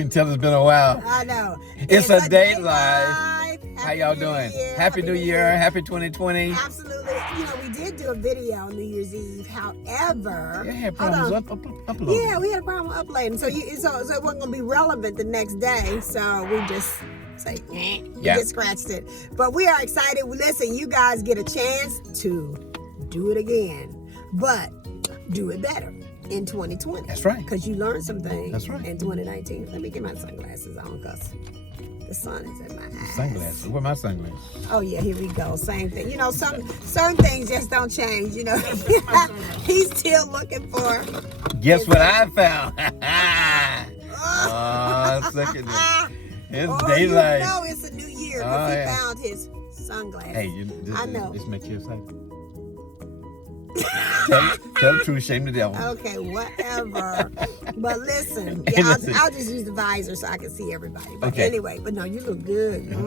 can tell it's been a while. I know. It's a date life. Happy How y'all New doing? Year. Happy New Year. Happy 2020. Absolutely. You know, we did do a video on New Year's Eve. However, Yeah, had problems uploading. yeah, we had a problem uploading. So it wasn't going to be relevant the next day. So we just say, we just scratched it. But we are excited. Listen, you guys get a chance to do it again, but do it better in 2020. That's right. Because you learned some things. That's right. In 2019. Let me get my sunglasses on because the sun is in my eyes. Sunglasses. Where are my sunglasses? Oh yeah, here we go. Same thing. You know, certain things just don't change. You know, he's still looking for. Guess what I found? Look at this. It's daylight. You know it's a new year because he found his sunglasses. Hey, I know. This makes you excited. tell the truth, shame the devil. Okay, whatever. But listen, I'll just use the visor so I can see everybody. But okay. Anyway, but no, you look good. But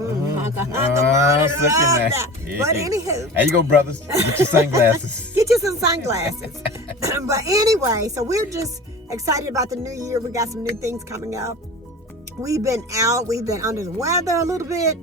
anywho. There you go, brothers. Get your sunglasses. Get you some sunglasses. But anyway, so we're just excited about the new year. We got some new things coming up. We've been out. We've been under the weather a little bit.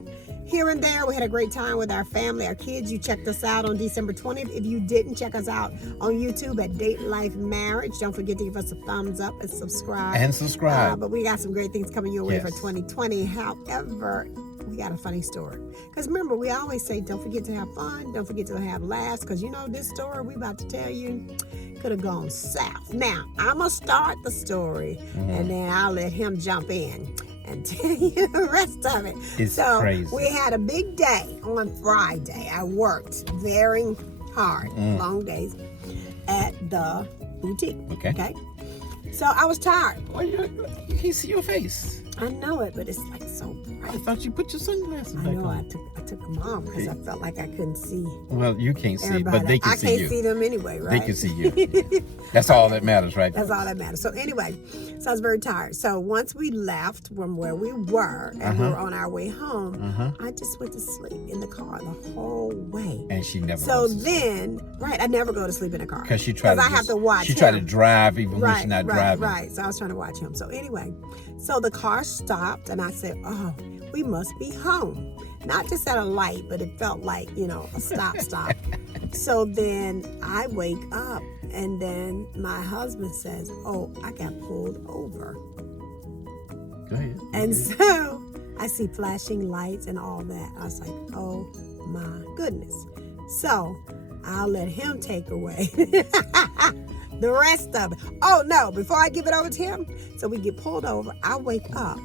Here and there, we had a great time with our family, our kids. You checked us out on December 20th. If you didn't, check us out on YouTube at DateLife Marriage. Don't forget to give us a thumbs up and subscribe. But we got some great things coming your way for 2020. However, we got a funny story. Because remember, we always say, don't forget to have fun. Don't forget to have laughs. Because you know, this story we about to tell you could have gone south. Now, I'm going to start the story, and then I'll let him jump in and tell you the rest of it. It's crazy. We had a big day on Friday. I worked very hard, long days, at the boutique. Okay. So I was tired. Well, you can't see your face. I know it, but it's like so bright. I thought you put your sunglasses back on. I know. I took them off because I felt like I couldn't see. Well, you can't see, everybody. but they can see you. I can't see them anyway, right? They can see you. That's all that matters, right? That's all that matters. So anyway, I was very tired. So once we left from where we were and we were on our way home, I just went to sleep in the car the whole way. And she never. So then, I never go to sleep in a car because she tried. I have to watch. She tried to drive even when she's not driving. Right. So I was trying to watch him. So anyway, so the car stopped, and I said, "Oh, we must be home." Not just at a light, but it felt like, a stop. So then I wake up, and then my husband says, "Oh, I got pulled over." Go ahead. And so I see flashing lights and all that. I was like, "Oh my goodness." So I'll let him take away the rest of it. Oh no, before I give it over to him, so we get pulled over, I wake up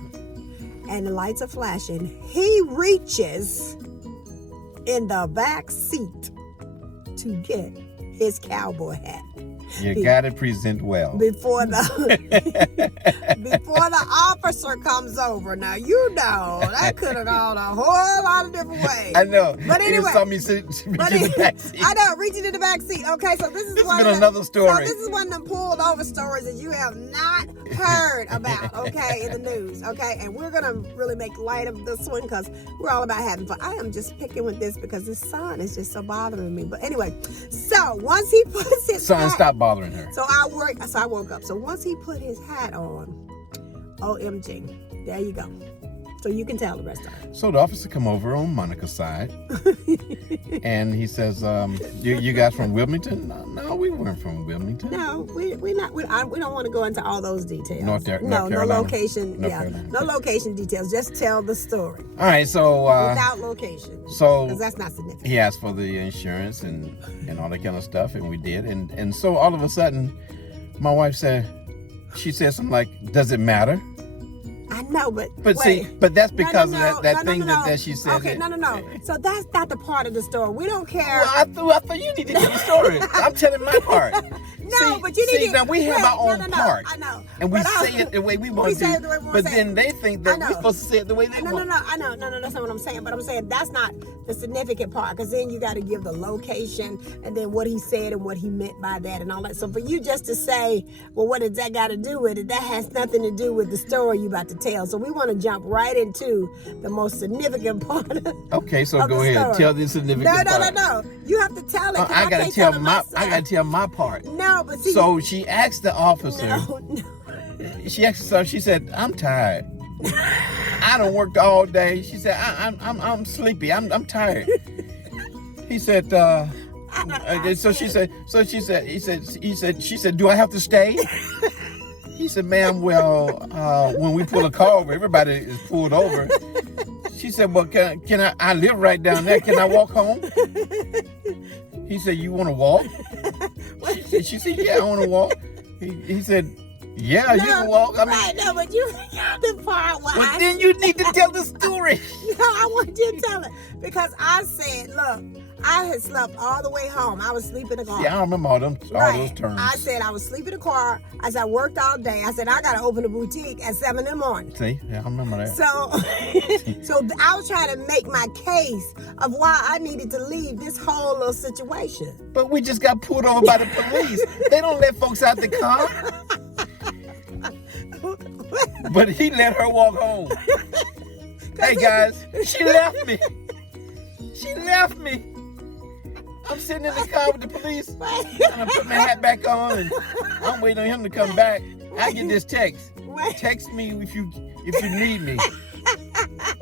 and the lights are flashing. He reaches in the back seat to get his cowboy hat. You gotta present well before the officer comes over. Now that could have gone a whole lot of different ways. I know. But anyway, saw me reaching in the back seat. I know, reaching in the back seat. Okay, so this has been another story. So this is one of them pulled over stories that you have not heard about. Okay, in the news. Okay, and we're gonna really make light of this one because we're all about having fun. I am just picking with this because the sun is just so bothering me. But anyway, so once he puts his sun, hat, stop bothering her. So I woke up. So once he put his hat on, OMG, there you go. So you can tell the rest of it. So the officer come over on Monica's side, and he says, "You guys from Wilmington?" No, we weren't from Wilmington. No, we're not. We don't want to go into all those details. North Carolina. No location. Carolina. No location details. Just tell the story. All right, so without location. So because that's not significant. He asked for the insurance and all that kind of stuff, and we did. And so all of a sudden, my wife said, she said something like, "Does it matter?" I know, but that's because of that thing that she said. Okay, no. So that's not the part of the story. We don't care. Well, I thought you needed to tell the story. I'm telling my part. But you need to. Now we have our own part. I know. And we say it the way we want to. But then they think that we're supposed to say it the way they want. No, I know. No, that's not what I'm saying. But I'm saying that's not the significant part, because then you got to give the location and then what he said and what he meant by that and all that. So for you just to say, well, what does that got to do with it? That has nothing to do with the story you about to tell. So we want to jump right into the most significant part of Okay, so go ahead. Tell the significant part. No. You have to tell it. I got to tell my part. No, but see. So she asked the officer. No. She asked her, she said, "I'm tired. I done worked all day. She said, I'm sleepy. I'm tired. He said, she said, do I have to stay? He said, ma'am, well, when we pull a car over, everybody is pulled over. She said, well, can I live right down there. Can I walk home? He said, you want to walk? She said, yeah, I want to walk. He said, yeah, you can walk. I mean, right, no, but you got the part where well, then you need to tell the story. No, I want you to tell it. Because I said, look, I had slept all the way home. I was asleep in the car. Yeah, I don't remember all those terms. I said I was asleep in the car. I said I worked all day. I said I got to open the boutique at 7 in the morning. See, yeah, I remember that. So I was trying to make my case of why I needed to leave this whole little situation. But we just got pulled over by the police. They don't let folks out the car. But he let her walk home. Hey guys, she left me. She left me. I'm sitting in the car with the police, and I put my hat back on, and I'm waiting on him to come back. I get this text. Text me if you need me.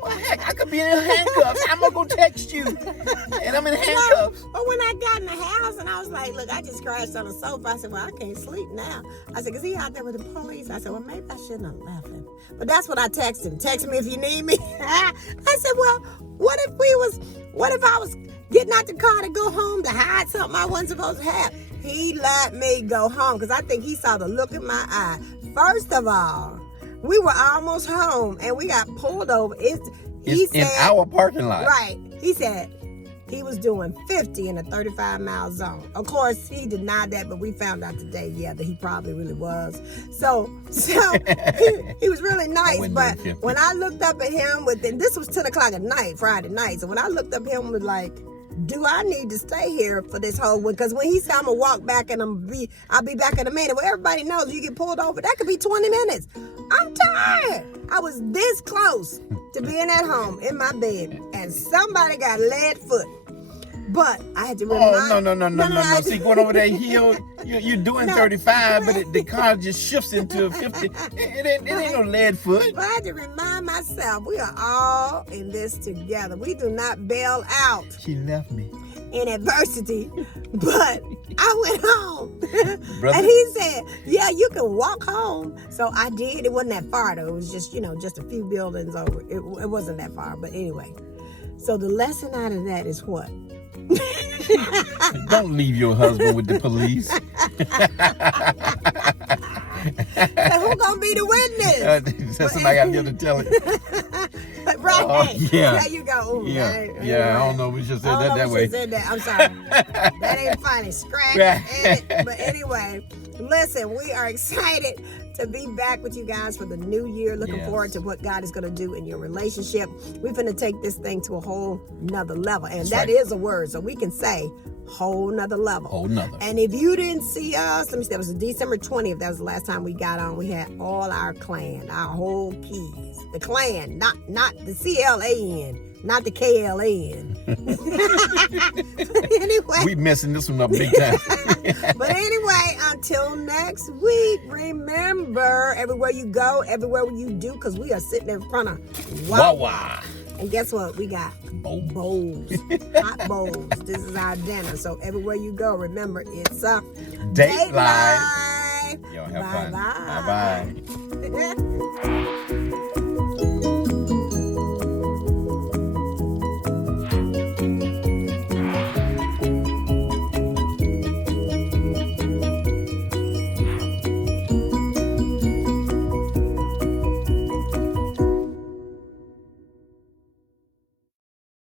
Well, heck, I could be in handcuffs. I'm not gonna text you, and I'm in handcuffs. But when I got in the house, and I was like, look, I just crashed on the sofa. I said, well, I can't sleep now. I said, 'cause he out there with the police. I said, well, maybe I shouldn't have left him. But that's what I texted him. Text me if you need me. I said, well, what if I was getting out the car to go home to hide something I wasn't supposed to have? He let me go home because I think he saw the look in my eye. First of all, we were almost home and we got pulled over. He said, in our parking lot. Right. He said he was doing 50 in a 35-mile zone. Of course, he denied that, but we found out today, that he probably really was. So he was really nice. But when I looked up at him, this was 10 o'clock at night, Friday night. So when I looked up at him, was like, do I need to stay here for this whole week? Because when he said I'm gonna walk back and I'll be back in a minute. Well, everybody knows you get pulled over, that could be 20 minutes. I'm tired. I was this close to being at home in my bed, and somebody got lead foot. But I had to remind. No. See, going over that hill, you're doing 35, but the car just shifts into 50. It ain't no lead foot. But I had to remind myself, we are all in this together. We do not bail out. She left me in adversity, but I went home. Brother. And he said, yeah, you can walk home. So I did. It wasn't that far though. It was just, just a few buildings over. It wasn't that far, but anyway. So the lesson out of that is what? Don't leave your husband with the police. So who gonna be the witness? Somebody got to be able to tell it. Right. Yeah. There you go. Ooh, yeah. I don't know. We should say that way. Said that. I'm sorry. That ain't funny. Scratch it. But anyway, listen, we are excited to be back with you guys for the new year. Looking forward to what God is going to do in your relationship. We're going to take this thing to a whole nother level. And that is a word. So we can say whole nother level. Whole nother. And if you didn't see us, let me see, that was December 20th. That was the last time we got on. We had all our clan, our whole keys. The clan, not the CLAN, not the KLN. Anyway. We messing this one up big time. But anyway, until next week, remember, everywhere you go, everywhere you do, because we are sitting in front of Wawa. And guess what? We got bowls, hot bowls. This is our dinner. So everywhere you go, remember, it's a DateLife. Y'all have fun. Bye-bye. Bye-bye.